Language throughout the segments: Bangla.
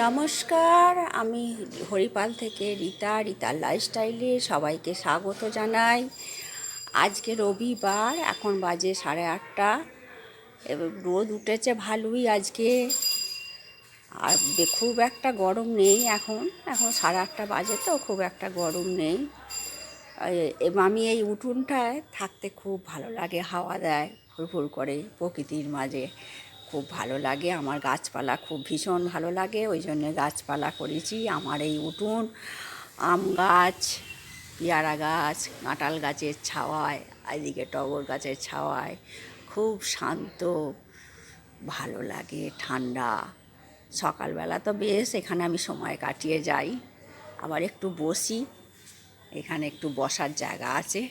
নমস্কার, আমি হরিপাল থেকে রিতার লাইফস্টাইলে সবাইকে স্বাগত জানাই। আজকে রবিবার, এখন বাজে 8:30। এবার রোদ উঠেছে ভালোই আজকে, আর খুব একটা গরম নেই। এখন 8:30 বাজে, তো খুব একটা গরম নেই। আমি এই উঠোনটায় থাকতে খুব ভালো লাগে, হাওয়া দেয় ফুরফুর করে প্রকৃতির মাঝে, খুব ভালো লাগে। আমার গাছপালা খুব ভীষণ ভালো লাগে, ওই জন্য গাছপালা করেছি। আমার এই উঠোন আম গাছ, পেয়ারা গাছ, কাঁঠাল গাছের ছাওয়ায়, এদিকে টগর গাছের ছাওয়ায় খুব শান্ত, ভালো লাগে, ঠান্ডা। সকালবেলা তো বেশ এখানে আমি সময় কাটিয়ে যাই, আবার একটু বসি। এখানে একটু বসার জায়গা আছে,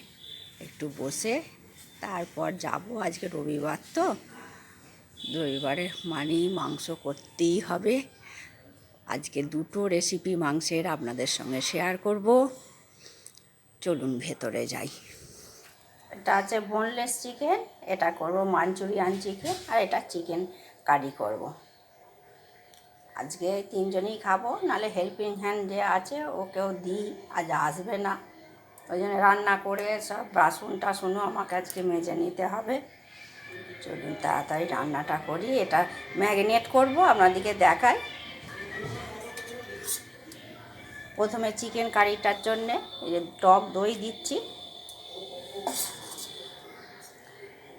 একটু বসে তারপর যাব। আজকে রবিবার, তো রবিবারে মানেই মাংস করতেই হবে। আজকে 2টো রেসিপি মাংসের আপনাদের সঙ্গে শেয়ার করব। চলুন ভেতরে যাই। এটা আছে বোনলেস চিকেন, এটা করব মাঞ্চুরিয়ান চিকেন, আর এটা চিকেন কারি করব। আজকে 3জনই খাবো, নাহলে হেল্পিং হ্যান্ড যে আছে ওকেও দিই, আজ আসবে না। ওই জন্য রান্না করে সব বাসন টাসনও আমাকে আজকে মেজে নিতে হবে। চলুন তাড়াতাড়ি রান্নাটা করি। এটা ম্যারিনেট করব, আপনাদেরকে দেখাই। প্রথমে চিকেন কারিটার জন্যে এই যে টক দই দিচ্ছি,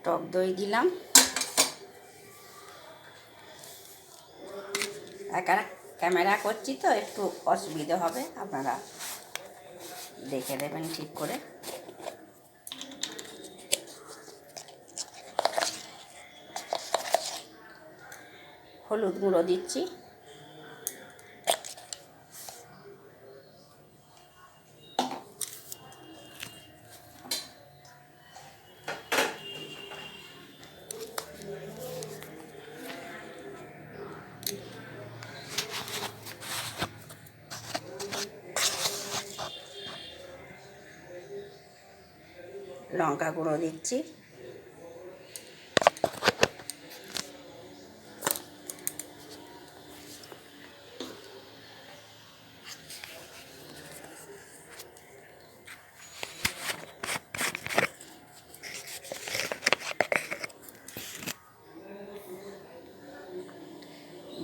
টক দই দিলাম। একা ক্যামেরা করছি তো একটু অসুবিধে হবে, আপনারা দেখে দেবেন ঠিক করে। হলুদ গুঁড়ো দিচ্ছি, লঙ্কা গুঁড়ো দিচ্ছি,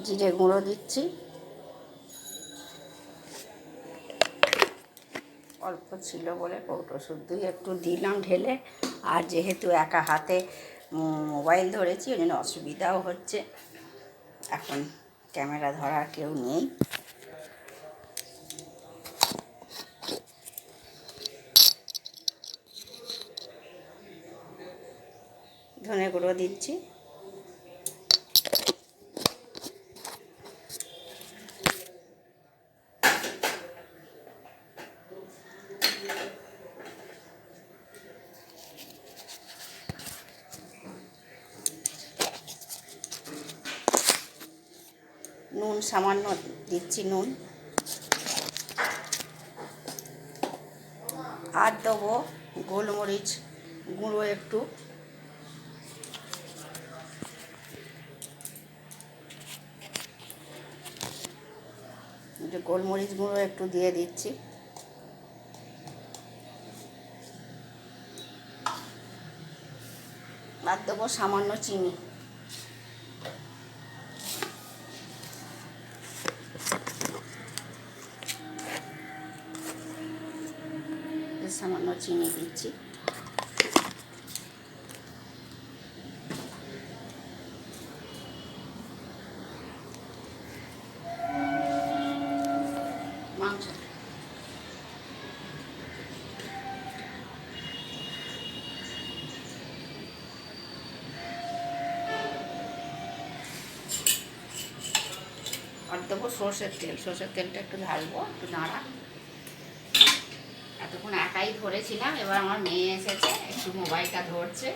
জিরে গুঁড়ো দিচ্ছি, অল্প ছিল বলে কৌটো শুদ্ধই একটু দিলাম ঢেলে। আর যেহেতু একা হাতে মোবাইল ধরেছি, ওই জন্য অসুবিধাও হচ্ছে। এখন ক্যামেরা ধরার কেউ নেই। ধনে গুঁড়ো দিচ্ছি, নুন সামান্য দিচ্ছি, নুন। আর দেবো গোলমরিচ গুঁড়ো একটু, গোলমরিচ গুঁড়ো একটু দিয়ে দিচ্ছি। আর দেবো সামান্য চিনি। সামান্য চিনি দিচ্ছি। মাংস আর দেবো সর্ষের তেল। সর্ষের তেলটা একটু ঢালবো, একটু নাড়া। এতক্ষণ একাই ধরেছিলাম, এবার আমার মেয়ে এসেছে, একটু মোবাইলটা ধরছে,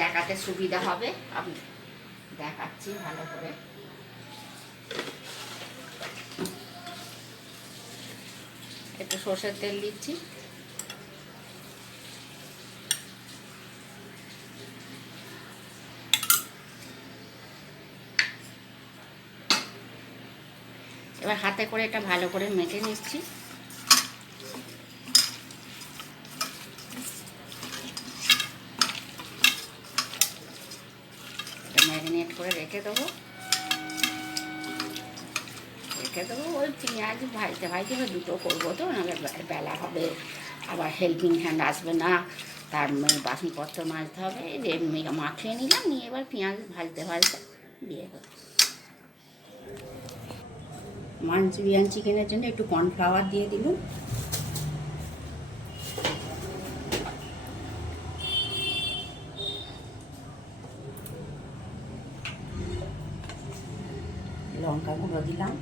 দেখাতে সুবিধা হবে। আমি দেখাচ্ছি ভালো করে। একটু সর্ষের তেল দিচ্ছি, এবার হাতে করে এটা ভালো করে মেখে নিচ্ছি। ম্যারিনেট করে রেখে দেবো ওই পেঁয়াজ ভাজতে ভাজতে এবার দুটো করবো তো, নাহলে বেলা হবে, আবার হেল্পিং হ্যান্ড আসবে না, তার বাসনপত্র মাজতে হবে। যে মাখিয়ে নিলাম, নিয়ে এবার পেঁয়াজ ভাজতে ভাজতে দিয়ে দেবো। মাঞ্চুরিয়ান চিকেনের জন্য একটু কর্নফ্লাওয়ার দিয়ে দিলাম, লঙ্কা গুঁড়ো দিলাম,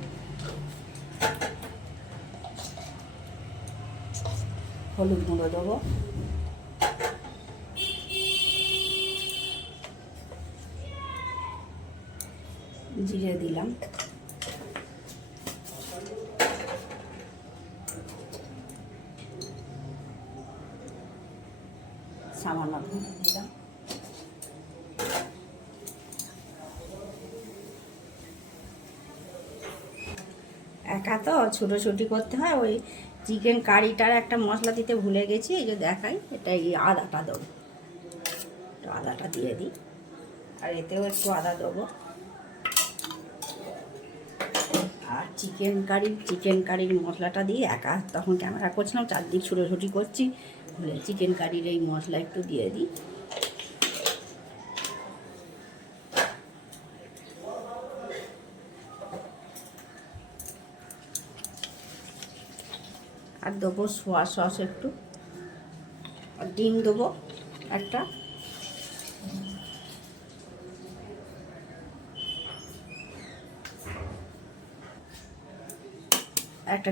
হলুদ গুঁড়ো দেবো, জিরে দিলাম, সামান্য ধনে দিলাম, একা তো ছোটোছুটি করতে হয়, ওই চিকেন কারিটার একটা মশলা দিতে ভুলে গেছি, এই যে দেখাই, এটা এই আদাটা দেবো, একটু আদাটা দিয়ে দিই, আর এতেও একটু আদা দেবো। আর চিকেন কারির মশলাটা দিয়ে একা তখন ক্যামেরা করছিলাম, চারদিক ছুটোছুটি করছি, চিকেন কারির এই মশলা একটু দিয়ে দিই। আর দেবো সোয়া সস একটু, আর ডিম দেবো একটা,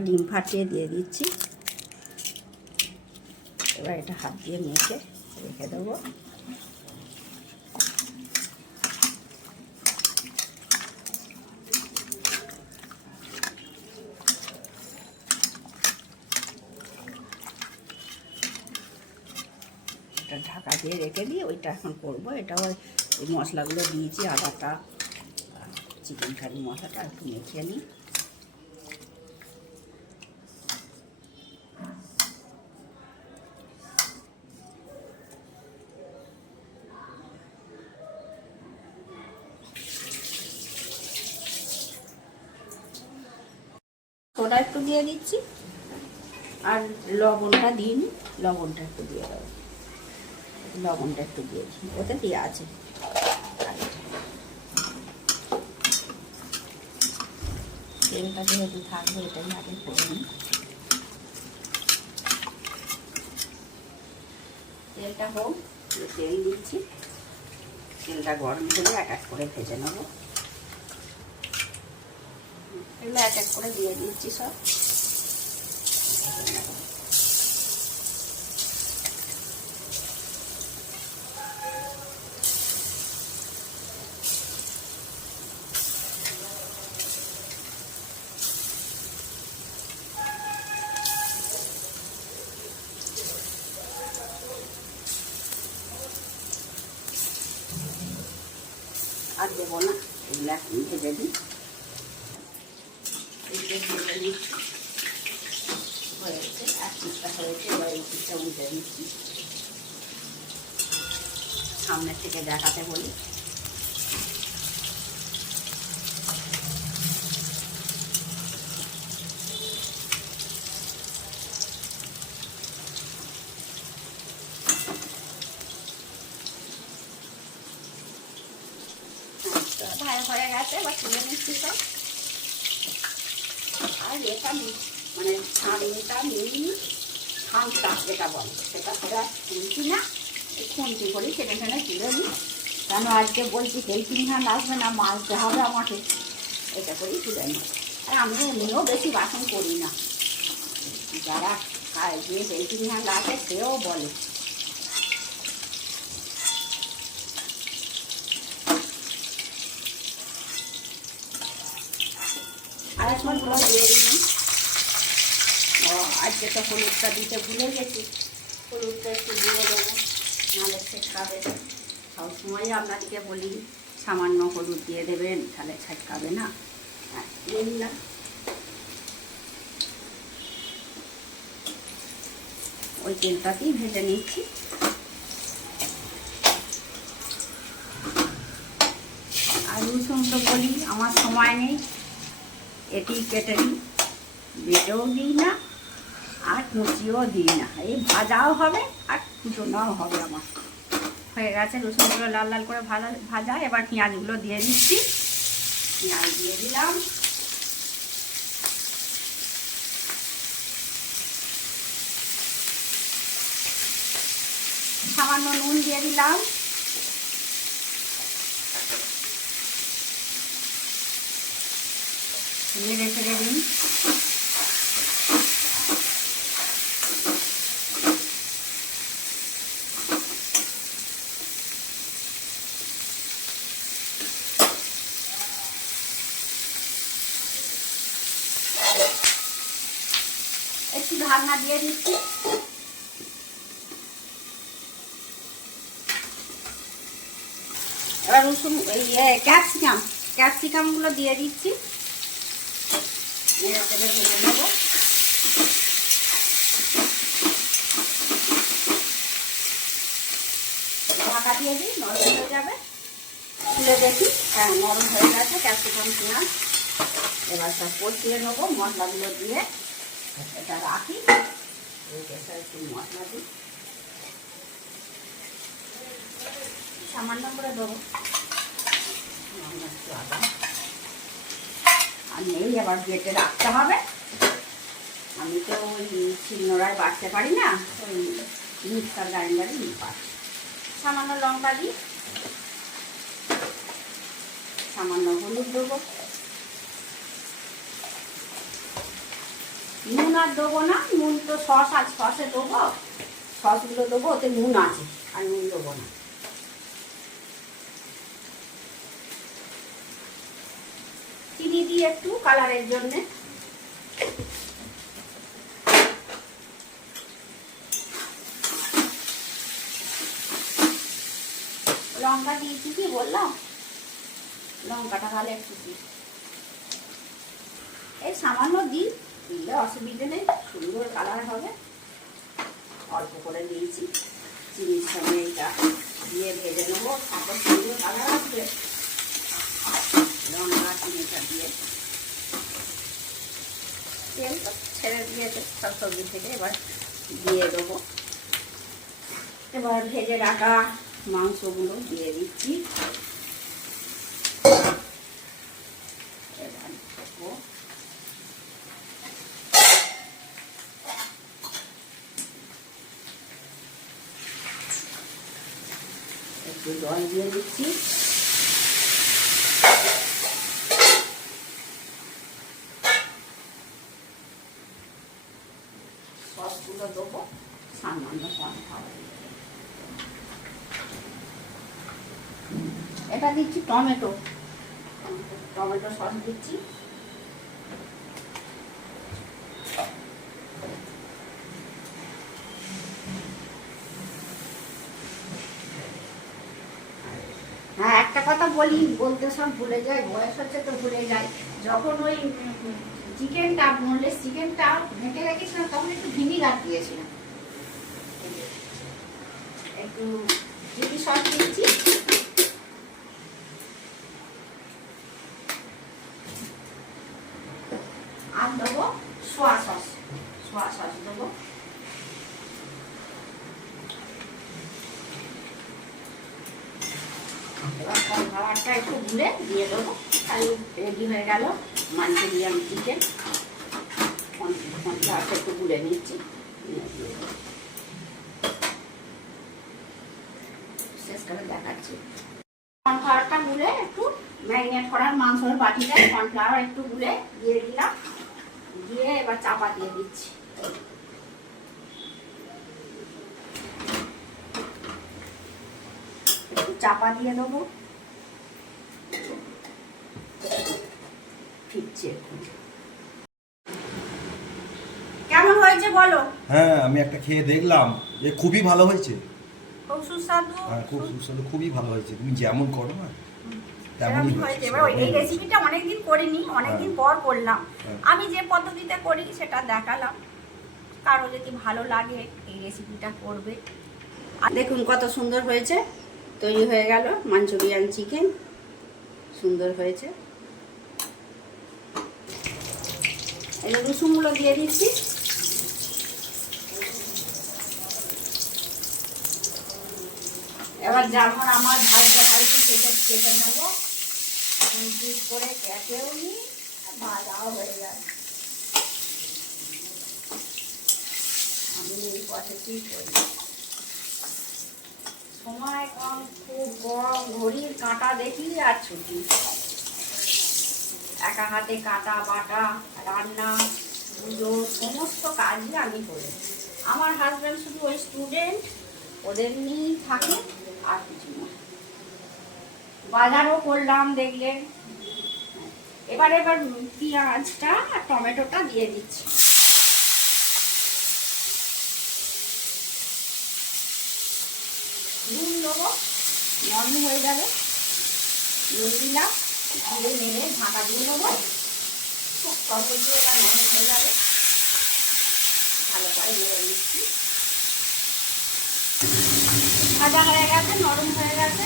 ডিম ফাটিয়ে দিয়ে দিচ্ছি। এবার এটা হাত দিয়ে মেখে রেখে দেবো। এটা ঢাকা দিয়ে রেখে দিই, ওইটা এখন করবো। এটাও ওই মশলাগুলো দিয়েছি, আদাটা, চিকেন কারি মশলাটা একটু মেখে নিই। সোডা একটু দিয়ে দিচ্ছি, আর লবণটা দিইনি, লবণটা একটু দিয়ে দেবো, লবণটা একটু দিয়েছি, ওতে দেওয়া আছে। তেলটা যেহেতু থাকবে, এটাই আগে করে নিই। তেলটা হোক, তেল দিচ্ছি, তেলটা গরম করে এক এক করে ভেজে নেবো। এগুলো এক এক করে দিয়ে দিচ্ছি সব। আর দেবো না, এগুলো এখন ভেজে দিই। হয়েছে, এক পিসটা হয়েছে, এবার এই পিসটা উঠে দিচ্ছি, সামনের থেকে দেখাতে বলি। হয়ে গেছে, এবার তুলে নিচ্ছি সব। আর এটা মানে ছাড়িটা মিনি খামটা যেটা বলে, সেটা সেটা তুলছি না, খুঁজি করি সেটা সেখানে তুলে নিই, কেন আজকে বলছি হেল্পিং হ্যান্ড আসবে না, মাজতে হবে আমাকে, এটা করেই তুলে নিই। আর আমি এমনিও বেশি বাসন করি না, যারা খায়, যে হেল্পিং হ্যান্ড আছে সেও বলে। আর এখন দিয়ে দিলাম, আজকে তো হলুদটা দিতে ভুলে গেছি, হলুদটা একটু দিয়ে দেবো, নাহলে ছেটকাবে। সবসময় আপনাদেরকে বলি সামান্য হলুদ দিয়ে দেবেন, তাহলে ছেটকাবে না। হ্যাঁ, দিয়ে দিলাম। ওই তেলটাতেই ভেজে নিচ্ছি। আর রসুন তো বলি আমার সময় নেই, এটি কেটে দিই, বেটেও দিই না আর কুচিও দিই না, এই ভাজাও হবে আর কুচোনাও হবে। আমার হয়ে গেছে রসুনগুলো লাল লাল করে ভাজা। এবার পেঁয়াজগুলো দিয়ে দিচ্ছি। পেঁয়াজ দিয়ে দিলাম, সামান্য নুন দিয়ে দিলাম, নেড়ে ছেড়ে দিই। একটু ঢাকনা দিয়ে দিচ্ছি। এবার রসুন ক্যাপসিকামগুলো দিয়ে দিচ্ছি, নেড়ে চেড়ে ভেজে নেবো। ঢাকা দিয়ে দিই, নরম হয়ে যাবে। তুলে দেখি, হ্যাঁ নরম হয়ে গেছে ক্যাপসিকাম পেঁয়াজ। এবার সব কষিয়ে নেবো মশলাগুলো দিয়ে। এটা রাখি, একটু মশলা দিই, সামান্য করে দেবো, একটু আদা আর নেই। আবার বেটে রাখতে হবে, আমি তো ওই শিলনোড়ায় বাটতে পারি না, ওই মিক্সার গ্রাইন্ডারে নিয়ে পাচ্ছি। সামান্য লঙ্কা দিই, সামান্য হলুদ দেবো, নুন আর দেবো না, নুন তো সসে দেবো, সসগুলো দেবো, ওতে নুন আছে, আর নুন দেবো না। চিনি দিই একটু কালারের জন্য। লঙ্কা দিয়েছি, কি বললাম, লঙ্কাটা তাহলে একটু দিই, এই সামান্য দিলে অসুবিধে নেই, সুন্দর কালার হবে। অল্প করে দিয়েছি, চিনির সঙ্গে এইটা দিয়ে ভেজে নেবো, তারপর সুন্দর কালার আসবে। লঙ্কা চিনিটা দিয়ে তেল তো ছেড়ে দিয়েছে সব সবজি থেকে, এবার দিয়ে দেবো। এবার ভেজে রাখা মাংসগুলো দিয়ে দিচ্ছি। এবার একটু জল দিয়ে দিচ্ছি। সসগুলো দেবো, সামান্য কর্নফ্লাওয়ার। এটা দিচ্ছি টমেটো সস দিচ্ছি। হ্যাঁ, একটা কথা বলতে সব ভুলে যাই, বয়স হচ্ছে তো ভুলে যাই। যখন ওই চিকেনটা বোনলেস চিকেনটা ঢেকে রেখেছিলাম, তখন একটু ভিনিগার দিয়েছিলাম, একটু চিলি সস দিচ্ছি, আর দেবো সোয়া সস দেবো। এবার কর্নফ্লাওয়ারটা একটু গুলে দিয়ে দেবো, তাহলে রেডি হয়ে গেল মাঞ্চুরিয়ান চিকেন। কর্নফ্লাওয়ারটা একটু গুলে নিচ্ছি, শেষ করে দেখাচ্ছি। কর্নফ্লাওয়ারটা গুলে একটু ম্যারিনেট করার মাংসের বাটিটায় কর্নফ্লাওয়ার একটু গুলে দিয়ে দিলাম, দিয়ে এবার চাপা দিয়ে দিচ্ছি। চাপা দিয়ে দেবো, ফিরছে। কেমন হয়েছে বলো? হ্যাঁ, আমি একটা খেয়ে দেখলাম যে খুবই ভালো হয়েছে, খুব সুস্বাদু। হ্যাঁ খুব সুস্বাদু, খুবই ভালো হয়েছে। তুমি যেমন করো না তেমনই হয়েছে। এবার এই রেসিপিটা অনেকদিন করিনি, অনেকদিন পর করলাম। আমি যে পদ্ধতিতে করি সেটা দেখালাম, কারো যদি ভালো লাগে এই রেসিপিটা করবে। আর দেখুন কত সুন্দর হয়েছে, তৈরি হয়ে গেল মাঞ্চুরিয়ান চিকেন, সুন্দর হয়েছে। এই রসুনগুলো দিয়ে দিচ্ছি। এবার যেমন আমার ভাজতে হয়তো সেটা কেটে নেবো, পিস করে কেটেও নিই, ভাজাও হয়ে যায়। আমি এই পদ্ধতিই করি। সময় কম, খুব কম, ঘড়ির কাঁটা দেখি আর ছুটি। একা হাতে কাটা বাটা রান্না পুজো সমস্ত কাজই আমি করি। আমার হাজব্যান্ড শুধু ওই স্টুডেন্ট, ওদের নিয়েই থাকে, আর কিছু না। বাজারও করলাম দেখলেন। এবার পেঁয়াজটা আর টমেটোটা দিয়ে দিচ্ছি। নুন দেবো, নরম হয়ে যাবে। নুন দিলাম, ধীরে নেড়ে ঢাকা দিয়ে দেবো। খুব সহজে এটা নরম হয়ে যাবে। ভালো করে নেড়ে নিচ্ছি। ভাজা হয়ে গেছে, নরম হয়ে গেছে,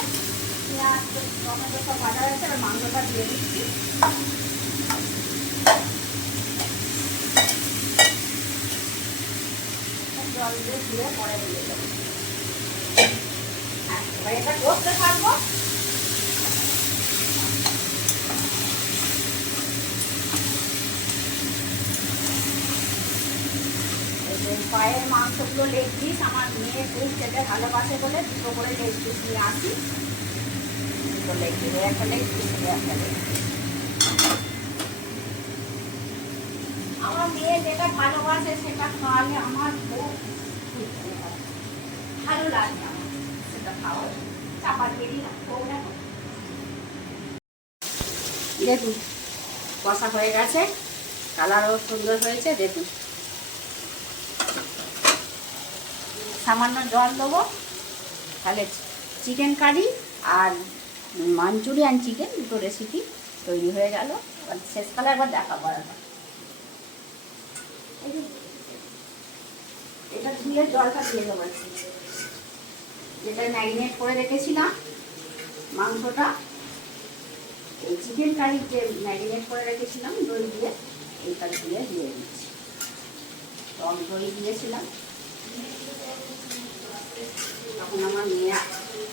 পেঁয়াজ টমেটো সব ভাজা হয়েছে। এবার মাংসটা দিয়ে দিচ্ছি। জল দিয়ে ধুয়ে পরে দিয়ে দেবো। এবার এটা করতে থাকবো। পায়ের মাংসগুলো লেগ পিস আমার মেয়ে খুব খেতে ভালোবাসে বলে দুটো করে লেগ পিস নিয়ে আসি। দুটো লেগ পিস, একটা লেগ পিস একটা লেগ পিস। আমার মেয়ে যেটা ভালোবাসে সেটা খাওয়ালে আমার খুব ভালো লাগে। আমার সেটা খাওয়া চাপা দিয়ে দিলাম। দেখুন কষা হয়ে গেছে, কালারও সুন্দর হয়েছে। দেখুন সামান্য জল দেবো, তাহলে চিকেন কারি আর মাঞ্চুরিয়ান চিকেন দুটো রেসিপি তৈরি হয়ে গেল। এবার শেষকালে একবার দেখা করা যায়। এটা ধুয়ে জলটা দিয়ে দেবো, যেটা ম্যারিনেট করে রেখেছিলাম মাংসটা, এই চিকেন কারি যে ম্যারিনেট করে রেখেছিলাম দই দিয়ে, এইটা দিয়ে দিচ্ছি। টক দই দিয়েছিলাম, তখন আমার মেয়ে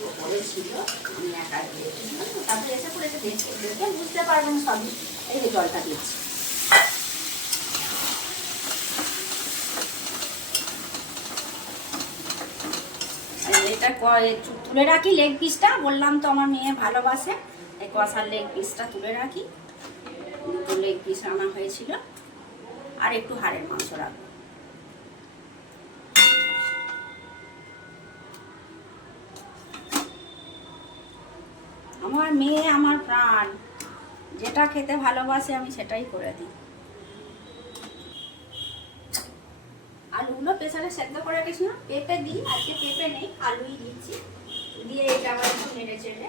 ওপরে ছিল, আমি একা দিয়েছিলাম। তারপরে এসে পড়েছে, দেখে বুঝতে পারবেন সবই। এই যে জলটা দিচ্ছি। এটা তুলে রাখি লেগ পিসটা, বললাম তো আমার মেয়ে ভালোবাসে। এই কষার লেগ পিসটা তুলে রাখি। দুটো লেগ পিস আনা হয়েছিল, আর একটু হাড়ের মাংস রাখবো। আমার মেয়ে আমার প্রাণ, যেটা খেতে ভালোবাসে আমি সেটাই করে দিই। আলুগুলো প্রেসারে সেদ্ধ করে রেখেছিলাম, পেঁপে দিই, আজকে পেঁপে নেই, আলুই দিচ্ছি। দিয়ে এটা আবার একটু নেড়ে চেড়ে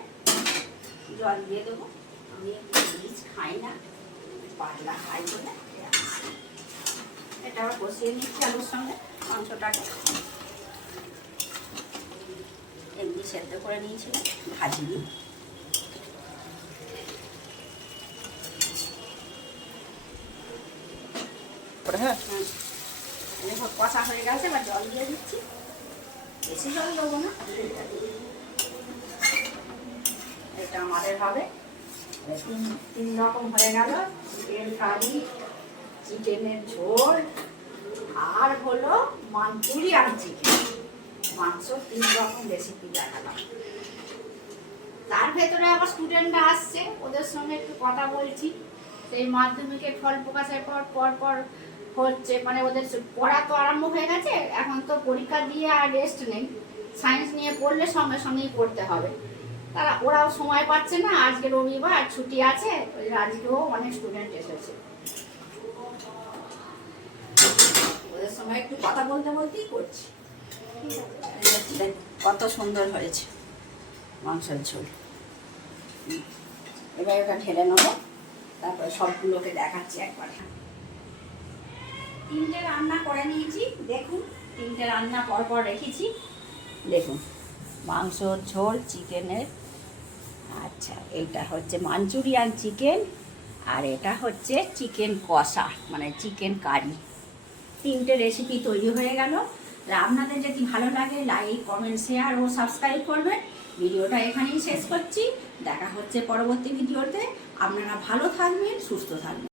জল দিয়ে দেবো। আমি একটু রিচ খাই না, পাতলা খাই বলে। এটা আবার কষিয়ে নিচ্ছি আলুর সঙ্গে মাংসটাকে। এমনি সেদ্ধ করে নিয়েছিলাম, ভাজিনি। হ্যাঁ, দেখো কষা হয়ে গেছে, এবার জল দিয়ে দিচ্ছি। বেশি জল দেবো না, এটা আমাদের হবে। তিন রকম হয়ে গেল, চিকেন কারি, চিকেনের ঝোল, আর হলো মাঞ্চুরিয়ান চিকেন। মাংস 3 রকম রেসিপি দেখালাম। তার ভেতরে আবার স্টুডেন্টরা আসছে, ওদের সঙ্গে একটু কথা বলছি। সেই মাধ্যমিকের ফল প্রকাশের পর হচ্ছে, মানে ওদের পড়া তো আরম্ভ হয়ে গেছে, এখন তো পরীক্ষা দিয়ে আর রেস্ট নেই। সায়েন্স নিয়ে পড়লে সঙ্গে সঙ্গেই পড়তে হবে। ওরাও সময় পাচ্ছে না, আজকে রবিবার ছুটি আছে, আজকেও অনেক স্টুডেন্ট এসেছে। ওদের সঙ্গে একটু কথা বলতে বলতেই করছি। কত সুন্দর হয়েছে মাংসের ঝোল। এবার এটা ঢেলে নেবো, তারপরে সবগুলোকে দেখাচ্ছি একবার। তিনটে রান্না করে নিয়েছি, দেখুন তিনটে রান্না পরপর রেখেছি। দেখুন মাংসর ঝোল চিকেনের, আচ্ছা এটা হচ্ছে মাঞ্চুরিয়ান চিকেন, আর এটা হচ্ছে চিকেন কষা মানে চিকেন কারি। তিনটে রেসিপি তৈরি হয়ে গেল। আপনাদের যদি ভালো লাগে লাইক কমেন্ট শেয়ার ও সাবস্ক্রাইব করবেন। ভিডিওটা এখানেই শেষ করছি, দেখা হচ্ছে পরবর্তী ভিডিওতে। আপনারা ভালো থাকবেন, সুস্থ থাকবেন।